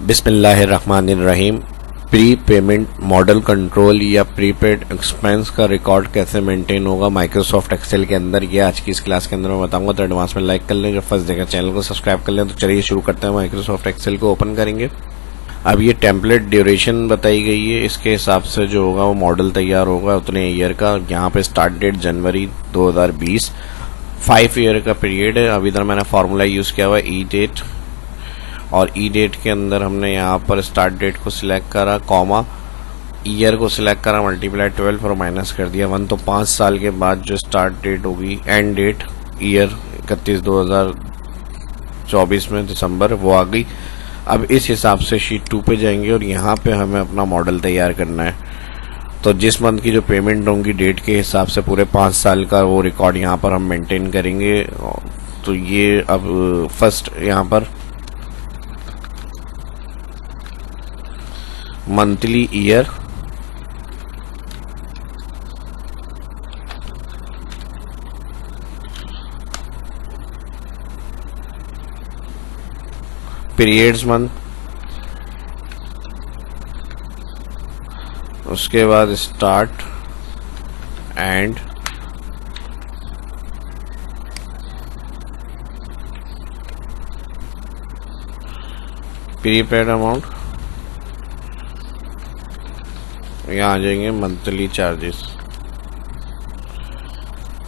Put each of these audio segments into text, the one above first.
बिस्मिल्लाहिर्रहमानिर्रहीम। Pre payment model control या prepaid expense का रिकॉर्ड कैसे मेंटेन होगा माइक्रोसॉफ्ट एक्सेल के अंदर, ये आज की इस क्लास के अंदर मैं बताऊंगा। तो एडवांस में लाइक कर लें, जो फर्स्ट देखा चैनल को सब्सक्राइब कर लें। तो चलिए शुरू करते हैं। माइक्रोसॉफ्ट एक्सेल को ओपन करेंगे। अब ये टेम्पलेट ड्यूरेशन बताई गई है, इसके हिसाब से जो होगा वो मॉडल तैयार होगा उतने ईयर का। यहाँ पे स्टार्ट डेट जनवरी 2020, 5 ईयर का पीरियड है। अब इधर मैंने फार्मूला यूज़ किया हुआ है ई डेट, और ई डेट के अंदर हमने यहाँ पर स्टार्ट डेट को सिलेक्ट करा, कॉमा ईयर को सिलेक्ट करा, मल्टीप्लाई 12 और माइनस कर दिया 1। तो 5 साल के बाद जो स्टार्ट डेट होगी, एंड डेट ईयर 31/2024 में दिसंबर, वो आ गई। अब इस हिसाब से शीट 2 पे जाएंगे और यहाँ पे हमें अपना मॉडल तैयार करना है। तो जिस मंथ की जो पेमेंट होंगी डेट के हिसाब से पूरे 5 साल का वो रिकॉर्ड यहाँ पर हम मेंटेन करेंगे। तो ये अब फर्स्ट यहाँ पर मंथली ईयर, पीरियड्स मंथ, उसके बाद स्टार्ट एंड, प्रीपेड अमाउंट, यहाँ आ जाएंगे मंथली चार्जेस।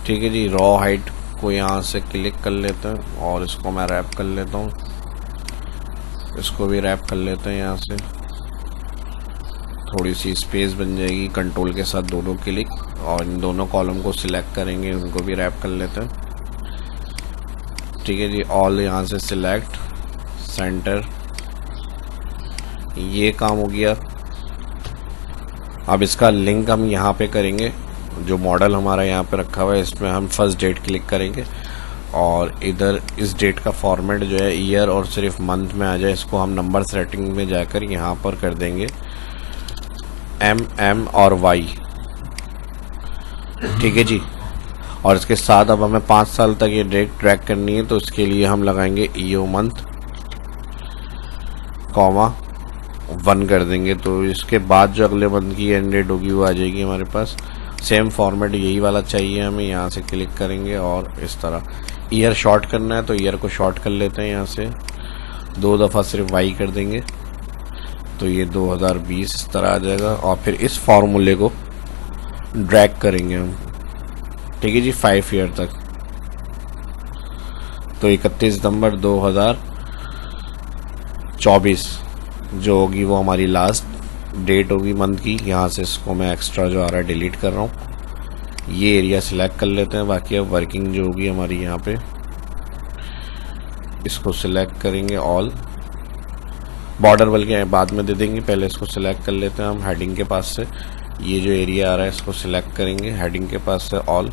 ठीक है जी। रॉ हाइट को यहाँ से क्लिक कर लेते हैं और इसको मैं रैप कर लेता हूँ, इसको भी रैप कर लेते हैं। यहाँ से थोड़ी सी स्पेस बन जाएगी, कंट्रोल के साथ दोनों क्लिक, और इन दोनों कॉलम को सिलेक्ट करेंगे, उनको भी रैप कर लेते हैं। ठीक है जी। ऑल यहाँ से सिलेक्ट, सेंटर, ये काम हो गया। अब इसका लिंक हम यहाँ पे करेंगे, जो मॉडल हमारा यहाँ पे रखा हुआ है इसमें हम फर्स्ट डेट क्लिक करेंगे, और इधर इस डेट का फॉर्मेट जो है ईयर और सिर्फ मंथ में आ जाए, इसको हम नंबर सेटिंग में जाकर यहाँ पर कर देंगे MM और Y। ठीक है जी। और इसके साथ अब हमें 5 साल तक ये डेट ट्रैक करनी है, तो इसके लिए हम लगाएंगे EO मंथ, कॉमा 1 कर देंगे। तो इसके बाद जो अगले मंथ की एंड डेट होगी वो आ जाएगी हमारे पास। सेम फॉर्मेट यही वाला चाहिए हमें, यहाँ से क्लिक करेंगे और इस तरह ईयर शॉर्ट करना है तो ईयर को शॉर्ट कर लेते हैं। यहाँ से 2 दफ़ा सिर्फ Y कर देंगे, तो ये 2020 इस तरह आ जाएगा। और फिर इस फॉर्मूले को ड्रैग करेंगे हम, ठीक है जी, 5 ईयर तक। तो 31 दिसंबर 2024 जो होगी वो हमारी लास्ट डेट होगी मंथ की। यहाँ से इसको मैं एक्स्ट्रा जो आ रहा है डिलीट कर रहा हूँ। ये एरिया सिलेक्ट कर लेते हैं। बाकी अब वर्किंग जो होगी हमारी यहाँ पे, इसको सिलेक्ट करेंगे ऑल, बॉर्डर बल्कि बाद में दे देंगे, पहले इसको सिलेक्ट कर लेते हैं हम हेडिंग के पास से। ये जो एरिया आ रहा है इसको सिलेक्ट करेंगे हेडिंग के पास से ऑल,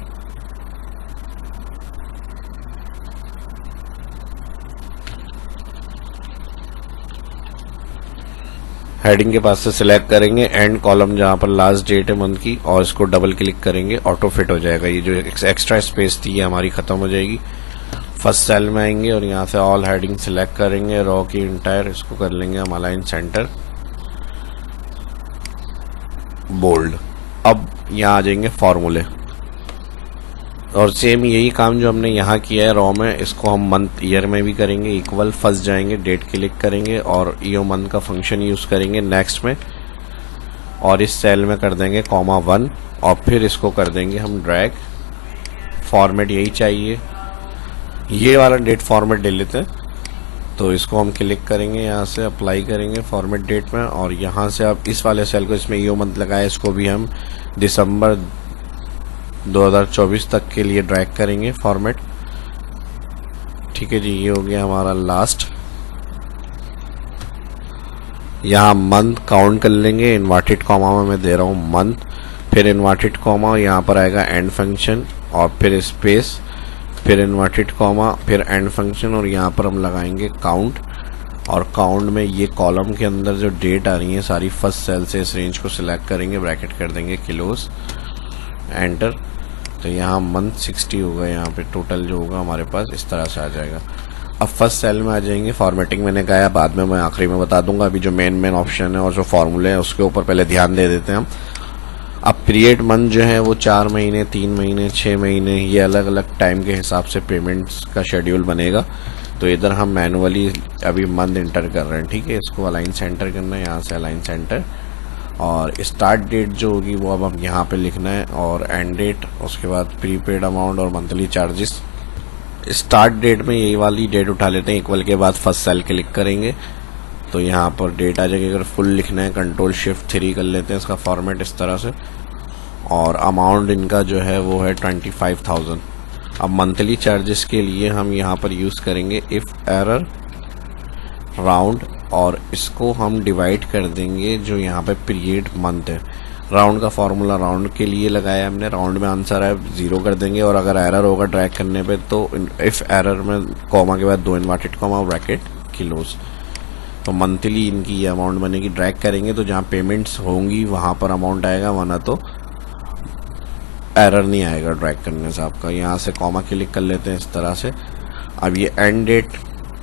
हेडिंग के पास से सिलेक्ट करेंगे एंड कॉलम जहाँ पर लास्ट डेट है मंथ की, और इसको डबल क्लिक करेंगे, ऑटो फिट हो जाएगा। ये जो एक्स्ट्रा स्पेस थी ये हमारी ख़त्म हो जाएगी। फर्स्ट सेल में आएंगे और यहाँ से ऑल हेडिंग सिलेक्ट करेंगे, रॉ की इंटायर, इसको कर लेंगे हम अलाइन सेंटर, बोल्ड। अब यहाँ आ जाएंगे फॉर्मूले, और सेम यही काम जो हमने यहाँ किया है रॉ में, इसको हम मंथ ईयर में भी करेंगे। इक्वल फर्स्ट जाएंगे, डेट क्लिक करेंगे और ईओ मंथ का फंक्शन यूज़ करेंगे नेक्स्ट में, और इस सेल में कर देंगे कॉमा 1, और फिर इसको कर देंगे हम ड्रैग। फॉर्मेट यही चाहिए, ये वाला डेट फॉर्मेट ले लेते हैं। तो इसको हम क्लिक करेंगे, यहाँ से अप्लाई करेंगे फॉर्मेट डेट में, और यहाँ से अब इस वाले सेल को, इसमें ईओ मंथ लगाए, इसको भी हम दिसंबर 2024 तक के लिए ड्रैग करेंगे फॉर्मेट। ठीक है जी। ये हो गया हमारा लास्ट। यहाँ मंथ काउंट कर लेंगे, इन्वर्टेड कॉमा में मैं दे रहा हूँ मंथ, फिर इन्वर्टेड कॉमा, यहाँ पर आएगा एंड फंक्शन, और फिर स्पेस, फिर इन्वर्टेड कॉमा, फिर एंड फंक्शन, और यहाँ पर हम लगाएंगे काउंट। और काउंट में ये कॉलम के अंदर जो डेट आ रही है सारी फर्स्ट सेल से इस रेंज को सिलेक्ट करेंगे, ब्रैकेट कर देंगे किलोस, एंटर। तो यहाँ मंथ 60 होगा, यहाँ पे टोटल जो होगा हमारे पास इस तरह से आ जाएगा। अब फर्स्ट सेल में आ जाएंगे। फॉर्मेटिंग मैंने कहा है, बाद में मैं आखिरी में बता दूंगा। अभी जो मेन ऑप्शन है और जो फॉर्मूले हैं उसके ऊपर पहले ध्यान दे देते हैं हम। अब पीरियड मंथ जो है वो 4 महीने, 3 महीने, 6 महीने, ये अलग अलग टाइम के हिसाब से पेमेंट्स का शेड्यूल बनेगा। तो इधर हम मैनुअली अभी मंथ इंटर कर रहे हैं, ठीक है। इसको अलाइन सेंटर करना है, यहाँ से अलाइन सेंटर, और स्टार्ट डेट जो होगी वो अब हम यहाँ पे लिखना है, और एंड डेट, उसके बाद प्रीपेड अमाउंट और मंथली चार्जेस। स्टार्ट डेट में यही वाली डेट उठा लेते हैं, इक्वल के बाद फर्स्ट सेल क्लिक करेंगे तो यहाँ पर डेट आ जाएगी। अगर फुल लिखना है कंट्रोल शिफ्ट 3 कर लेते हैं, इसका फॉर्मेट इस तरह से। और अमाउंट इनका जो है वो है 25,000। अब मंथली चार्जेस के लिए हम यहाँ पर यूज़ करेंगे इफ़ एरर राउंड, और इसको हम डिवाइड कर देंगे जो यहाँ पे पीरियड मंथ है। राउंड का फॉर्मूला राउंड के लिए लगाया हमने, राउंड में आंसर है 0 कर देंगे, और अगर एरर होगा ड्रैग करने पे तो इफ़ एरर में कॉमा के बाद 2 इन्वर्टेड कॉमा ब्रैकेट किलोस। तो मंथली इनकी ये अमाउंट बनेगी। ड्रैग करेंगे तो जहाँ पेमेंट्स होंगी वहाँ पर अमाउंट आएगा, वरना तो एरर नहीं आएगा ड्रैग करने से आपका। यहाँ से कॉमा क्लिक कर लेते हैं इस तरह से। अब ये एंड डेट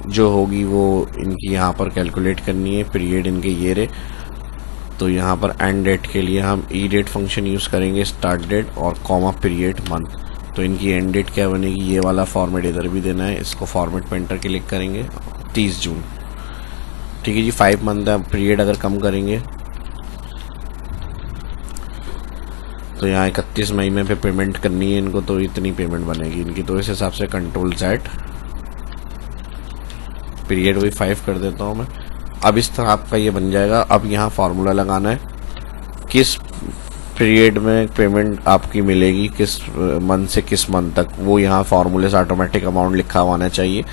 जो होगी वो इनकी यहाँ पर कैलकुलेट करनी है। पीरियड इनके ये रहे, तो यहाँ पर एंड डेट के लिए हम ई डेट फंक्शन यूज़ करेंगे, स्टार्ट डेट और कॉमा पीरियड मंथ। तो इनकी एंड डेट क्या बनेगी, ये वाला फॉर्मेट इधर भी देना है। इसको फॉर्मेट पे एंटर क्लिक करेंगे, 30 जून, ठीक है जी। 5 मंथ है। पीरियड अगर कम करेंगे तो यहाँ 31 महीने पे पेमेंट करनी है इनको, तो इतनी पेमेंट बनेगी इनकी। तो इस हिसाब से कंट्रोल Z, पीरियड वही 5 कर देता हूँ मैं। अब इस तरह आपका ये बन जाएगा। अब यहाँ फार्मूला लगाना है, किस पीरियड में पेमेंट आपकी मिलेगी, किस मंथ से किस मंथ तक, वो यहाँ फार्मूले से ऑटोमेटिक अमाउंट लिखा हुआ आना चाहिए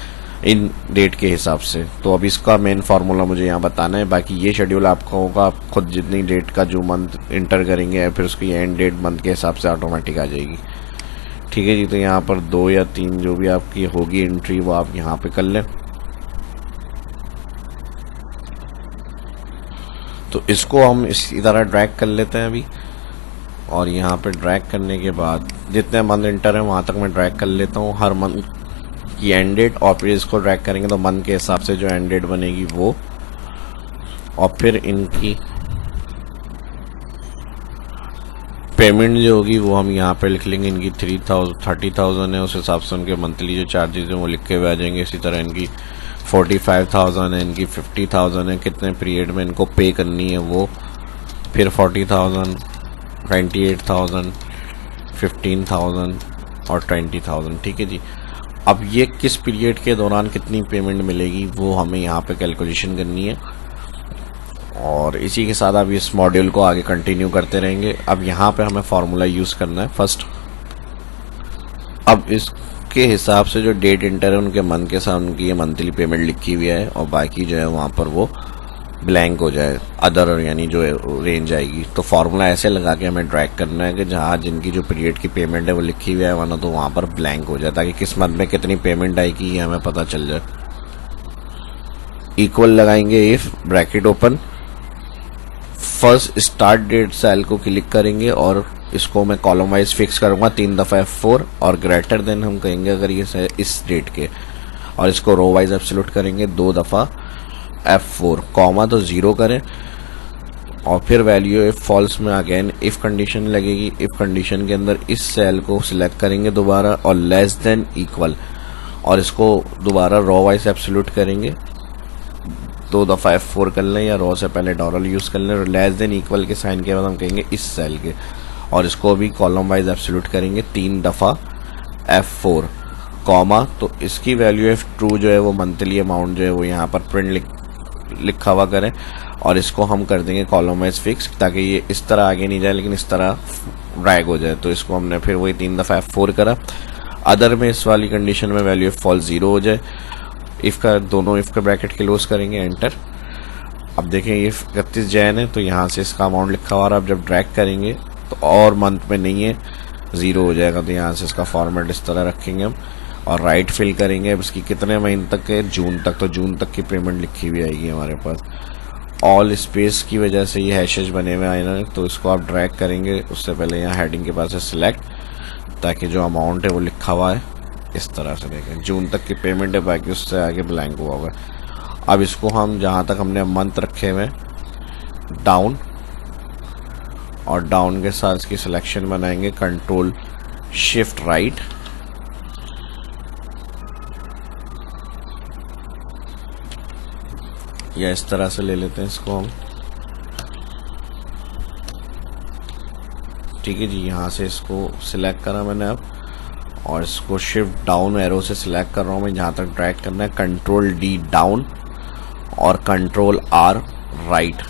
इन डेट के हिसाब से। तो अब इसका मेन फार्मूला मुझे यहाँ बताना है। बाकी ये शेड्यूल आपका होगा, आप खुद जितनी डेट का जो मंथ इंटर करेंगे फिर उसकी एंड डेट मंथ के हिसाब से ऑटोमेटिक आ जाएगी, ठीक है जी। तो यहाँ पर 2 या 3 जो भी आपकी होगी एंट्री वो आप यहाँ पे कर लें। तो इसको हम इसी तरह ड्रैग कर लेते हैं अभी, और यहाँ पे ड्रैग करने के बाद जितने मंथ इंटर है वहाँ तक मैं ड्रैग कर लेता हूँ, हर मंथ की एंड डेट। और फिर इसको ड्रैग करेंगे तो मंथ के हिसाब से जो एंड डेट बनेगी वो, और फिर इनकी पेमेंट जो होगी वो हम यहाँ पे लिख लेंगे। इनकी 30,000 है, उस हिसाब से उनके मंथली जो चार्जेस हैं वो लिख के हुए आ जाएंगे। इसी तरह इनकी 45,000 है, इनकी 50,000 है, कितने पीरियड में इनको पे करनी है वो, फिर 40,000, 28,000, 15,000 और 20,000, ठीक है जी। अब ये किस पीरियड के दौरान कितनी पेमेंट मिलेगी वो हमें यहाँ पे कैलकुलेशन करनी है, और इसी के साथ अब इस मॉड्यूल को आगे कंटिन्यू करते रहेंगे। अब यहाँ पे हमें फार्मूला यूज़ करना है फर्स्ट। अब इसके हिसाब से जो डेट इंटर है उनके मंथ के साथ उनकी ये मंथली पेमेंट लिखी हुई है, और बाकी जो है वहाँ पर वो ब्लैंक हो जाए, अदर यानी जो रेंज आएगी। तो फार्मूला ऐसे लगा के हमें ड्रैग करना है कि जहाँ जिनकी जो पीरियड की पेमेंट है वो लिखी हुई है, वरना तो वहाँ पर ब्लैंक हो जाए, ताकि किस मंथ में कितनी पेमेंट आएगी ये हमें पता चल जाए। इक्वल लगाएंगे if bracket open, first start date cell को क्लिक करेंगे और इसको मैं कॉलम वाइज फिक्स करूंगा 3 दफ़ा F4, और ग्रेटर देन हम कहेंगे अगर ये इस डेट के, और इसको रो वाइज एब्सोल्यूट करेंगे 2 दफ़ा F4, कॉमा तो 0 करें, और फिर वैल्यू इफ फॉल्स में अगेन इफ कंडीशन लगेगी। इफ कंडीशन के अंदर इस सेल को सिलेक्ट करेंगे दोबारा, और लेस देन इक्वल, और इसको दोबारा रो वाइज एब्सोल्यूट करेंगे, 2 दफ़ा F4 कर लें, या रो से पहले डॉलर यूज़ कर लें। लेस देन इक्वल के साइन के बाद हम कहेंगे इस सेल के, और इसको भी कॉलम वाइज एब्सोल्यूट करेंगे 3 दफ़ा F4, कॉमा तो इसकी वैल्यू इफ ट्रू जो है वो मंथली अमाउंट जो है वो यहाँ पर प्रिंट लिखा हुआ करें, और इसको हम कर देंगे कॉलम वाइज फिक्स, ताकि ये इस तरह आगे नहीं जाए लेकिन इस तरह ड्रैग हो जाए। तो इसको हमने फिर वही 3 दफ़ा F4 करा। अदर में इस वाली कंडीशन में वैल्यू इफ फॉल 0 हो जाए, इफ़ का दोनों इफ़ का ब्रैकेट क्लोज करेंगे, एंटर। अब देखें ये 31 जैन है तो यहाँ से इसका अमाउंट लिखा हुआ, अब जब ड्रैग करेंगे तो और मंथ में नहीं है 0 हो जाएगा, तो यहाँ से इसका फॉर्मेट इस तरह रखेंगे हम, और राइट फिल करेंगे। अब इसकी कितने महीने तक है, जून तक, तो जून तक की पेमेंट लिखी हुई आएगी हमारे पास। ऑल स्पेस की वजह से ये हैशेज बने हुए आए ना, तो इसको आप ड्रैग करेंगे, उससे पहले यहाँ हेडिंग के पास है सिलेक्ट, ताकि जो अमाउंट है वो लिखा हुआ है इस तरह से देखें जून तक की पेमेंट है, बाकी उससे आगे ब्लैंक हुआ हुआ है। अब इसको हम जहाँ तक हमने मंथ रखे हुए डाउन, और डाउन के साथ इसकी सिलेक्शन बनाएंगे कंट्रोल शिफ्ट राइट, या इस तरह से ले लेते हैं इसको हम। ठीक है जी, यहाँ से इसको सिलेक्ट करा मैंने अब, और इसको शिफ्ट डाउन एरो से सिलेक्ट कर रहा हूँ मैं, जहाँ तक ड्रैग करना है कंट्रोल डी डाउन और कंट्रोल आर राइट।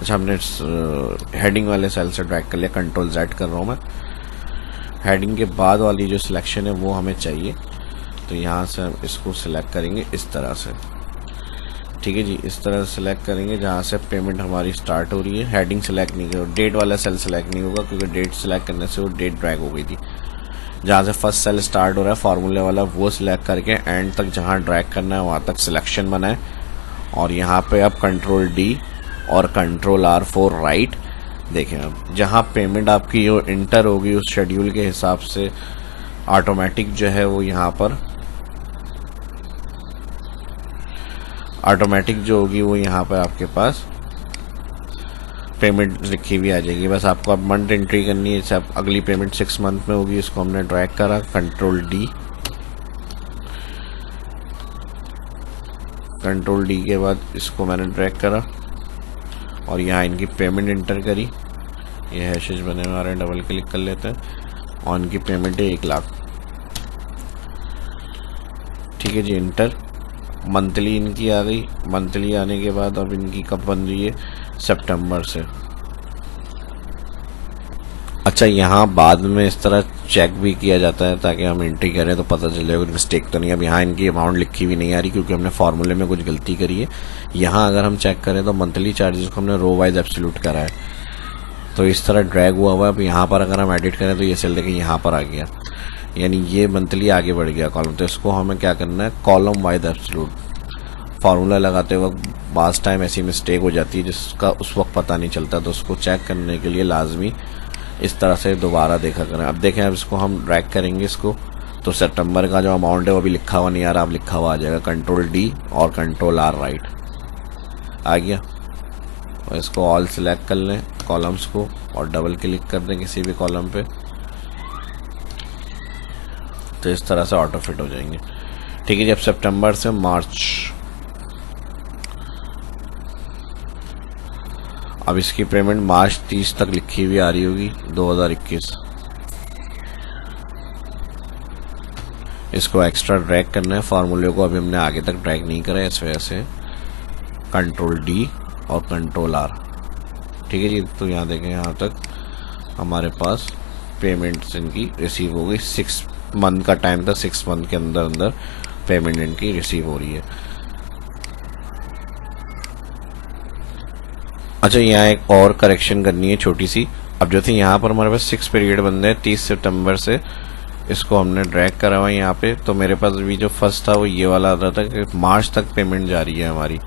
अच्छा, हमने हेडिंग वाले सेल से ड्रैग कर लिया, कंट्रोल जेड कर रहा हूँ मैं। हेडिंग के बाद वाली जो सिलेक्शन है वो हमें चाहिए, तो यहाँ से हम इसको सिलेक्ट करेंगे इस तरह से। ठीक है जी, इस तरह से सिलेक्ट करेंगे जहाँ से पेमेंट हमारी स्टार्ट हो रही है। हेडिंग सेलेक्ट नहीं करो, डेट वाला सेल सेलेक्ट नहीं होगा क्योंकि डेट सेलेक्ट करने से वो डेट ड्रैग हो गई थी। जहाँ से फर्स्ट सेल स्टार्ट हो रहा है फार्मूले वाला वो सिलेक्ट करके एंड तक जहाँ ड्रैग करना है वहाँ तक सिलेक्शन बनाए, और यहाँ पे अब कंट्रोल डी और कंट्रोल आर फॉर राइट। देखें अब जहाँ पेमेंट आपकी जो इंटर होगी उस शेड्यूल के हिसाब से ऑटोमेटिक जो है वो यहाँ पर ऑटोमेटिक जो होगी वो यहाँ पर आपके पास पेमेंट लिखी हुई आ जाएगी। बस आपको अब मंथ एंट्री करनी है, जैसे आप अगली पेमेंट 6 मंथ में होगी, इसको हमने ड्रैग करा कंट्रोल डी के बाद इसको मैंने ड्रैग करा और यहाँ इनकी पेमेंट इंटर करी। ये हैशेज बने हुए आ रहे हैं, डबल क्लिक कर लेते हैं और इनकी पेमेंट है 1 लाख। ठीक है जी, इंटर। मंथली इनकी आ गई। मंथली आने के बाद अब इनकी कब बन रही है, सितंबर से। अच्छा, यहाँ बाद में इस तरह चेक भी किया जाता है ताकि हम एंट्री करें तो पता चल जाए कोई मिस्टेक तो नहीं। अब यहाँ इनकी अमाउंट लिखी हुई नहीं आ रही क्योंकि हमने फार्मूले में कुछ गलती करी है। यहाँ अगर हम चेक करें तो मंथली चार्जेस को हमने रो वाइज एब्सोल्यूट करा है, तो इस तरह ड्रैग हुआ हुआ है। अब यहाँ पर अगर हम एडिट करें तो ये सेल देखिए यहाँ पर आ गया, यानी ये मंथली आगे बढ़ गया कॉलम। तो इसको हमें क्या करना है, कॉलम वाइज एब्सोल्यूट। फार्मूला लगाते वक्त बास टाइम ऐसी मिस्टेक हो जाती है जिसका उस वक्त पता नहीं चलता, तो उसको चेक करने के लिए लाजमी इस तरह से दोबारा देखा करें। अब देखें, अब इसको हम ड्रैग करेंगे इसको, तो सितंबर का जो अमाउंट है वो अभी लिखा हुआ नहीं आ रहा, अब लिखा हुआ आ जाएगा कंट्रोल डी और कंट्रोल आर राइट आ गया। और इसको ऑल सिलेक्ट कर लें कॉलम्स को और डबल क्लिक कर दें किसी भी कॉलम पे, तो इस तरह से ऑटो फिट हो जाएंगे। ठीक है जी, अब सितंबर से मार्च, अब इसकी पेमेंट मार्च 30 तक लिखी हुई आ रही होगी 2021। इसको एक्स्ट्रा ड्रैग करना है, फार्मूले को अभी हमने आगे तक ड्रैग नहीं करा है, इस वजह से कंट्रोल डी और कंट्रोल आर। ठीक है जी, तो यहाँ देखें यहाँ तक हमारे पास पेमेंट्स इनकी रिसीव हो गई। 6 मंथ का टाइम था, 6 मंथ के अंदर अंदर पेमेंट इनकी रिसीव हो रही है। अच्छा, यहाँ एक और करेक्शन करनी है छोटी सी। अब जो थी यहाँ पर हमारे पास 6 पीरियड बन रहे हैं 30 सितंबर से, इसको हमने ड्रैग करा हुआ है यहाँ पे। तो मेरे पास अभी जो फर्स्ट था वो ये वाला आ रहा था कि मार्च तक पेमेंट जा रही है हमारी।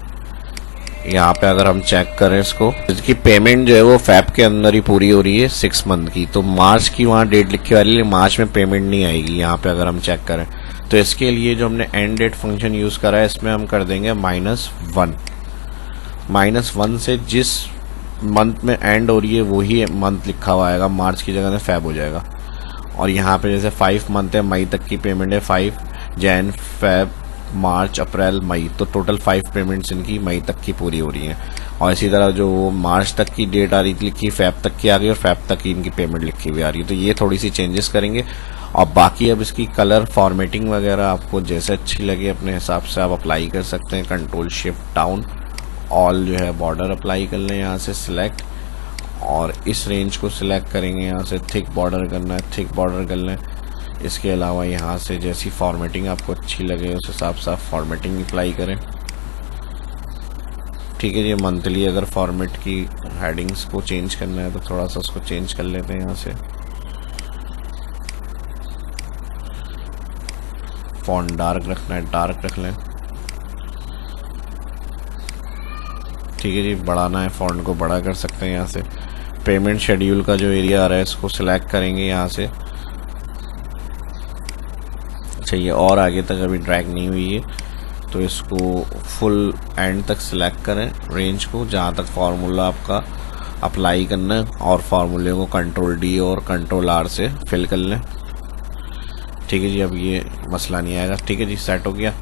यहाँ पे अगर हम चेक करें इसको, इसकी पेमेंट जो है वो फैब के अंदर ही पूरी हो रही है 6 मंथ की, तो मार्च की वहाँ डेट लिखी वाली है, मार्च में पेमेंट नहीं आएगी। यहाँ पे अगर हम चेक करें तो इसके लिए जो हमने एंड डेट फंक्शन यूज़ करा है इसमें हम कर देंगे -1 से जिस मंथ में एंड हो रही है वही मंथ लिखा हुआ आएगा, मार्च की जगह में फैब हो जाएगा। और यहाँ पे जैसे 5 मंथ है, मई तक की पेमेंट है, 5 जैन फैब मार्च अप्रैल मई, तो टोटल 5 पेमेंट्स इनकी मई तक की पूरी हो रही हैं। और इसी तरह जो मार्च तक की डेट आ रही थी लिखी, फैब तक की आ गई और फैब तक की इनकी पेमेंट लिखी हुई आ रही है। तो ये थोड़ी सी चेंजेस करेंगे और बाकी अब इसकी कलर फॉर्मेटिंग वगैरह आपको जैसे अच्छी लगे अपने हिसाब से आप अप्लाई कर सकते हैं। कंट्रोल शिफ्ट डाउन, ऑल जो है बॉर्डर अप्लाई कर लें यहाँ से सिलेक्ट, और इस रेंज को सिलेक्ट करेंगे यहाँ से थिक बॉर्डर करना है, थिक बॉर्डर कर लें। इसके अलावा यहाँ से जैसी फॉर्मेटिंग आपको अच्छी लगे उस हिसाब से आप फॉर्मेटिंग अप्लाई करें। ठीक है जी, मंथली अगर फॉर्मेट की हेडिंग्स को चेंज करना है तो थोड़ा सा उसको चेंज कर लेते हैं यहाँ से। फॉन्ट डार्क रखना है, डार्क रख लें। ठीक है जी, बढ़ाना है फॉन्ट को बड़ा कर सकते हैं यहाँ से। पेमेंट शेड्यूल का जो एरिया आ रहा है इसको सिलेक्ट करेंगे यहाँ से। चाहिए और आगे तक अभी ड्रैग नहीं हुई है तो इसको फुल एंड तक सिलेक्ट करें रेंज को, जहाँ तक फार्मूला आपका अप्लाई करना है, और फार्मूले को कंट्रोल डी और कंट्रोल आर से फिल कर लें। ठीक है जी, अब ये मसला नहीं आएगा। ठीक है जी, सेट हो गया।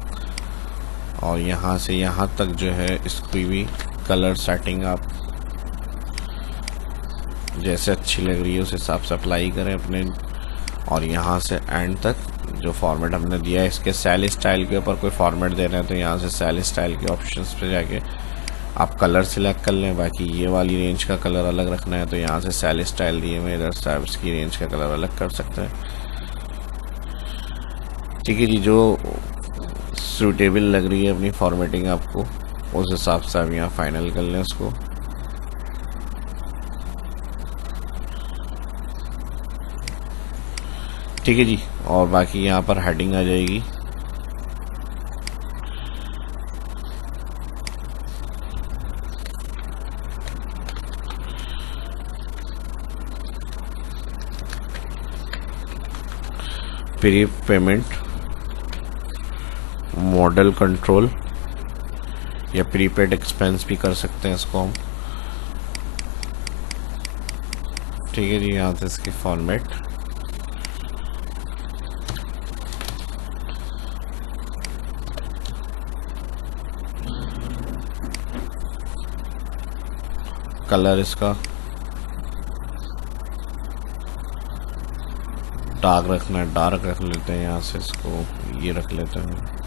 और यहाँ से यहाँ तक जो है इसकी भी कलर सेटिंग आप जैसे अच्छी लग रही है उस हिसाब से अप्लाई करें अपने। और यहाँ से एंड तक जो फॉर्मेट हमने दिया है, इसके सेल स्टाइल के ऊपर कोई फॉर्मेट दे रहे हैं तो यहाँ से सेल स्टाइल के ऑप्शंस पे जाके आप कलर सिलेक्ट कर लें। बाकी ये वाली रेंज का कलर अलग रखना है तो यहाँ से सेल स्टाइल दिए हुए इधर से इसकी रेंज का कलर अलग कर सकते हैं। ठीक है जी, जो सूटेबल लग रही है अपनी फॉर्मेटिंग आपको उस हिसाब से आप यहाँ फाइनल कर लें उसको। ठीक है जी, और बाकी यहाँ पर हेडिंग आ जाएगी। प्री पेमेंट मॉडल कंट्रोल या प्रीपेड एक्सपेंस भी कर सकते हैं इसको हम। ठीक है जी, यहाँ से इसकी फॉर्मेट कलर इसका डार्क रखना है, डार्क रख लेते हैं। यहाँ से इसको ये रख लेते हैं।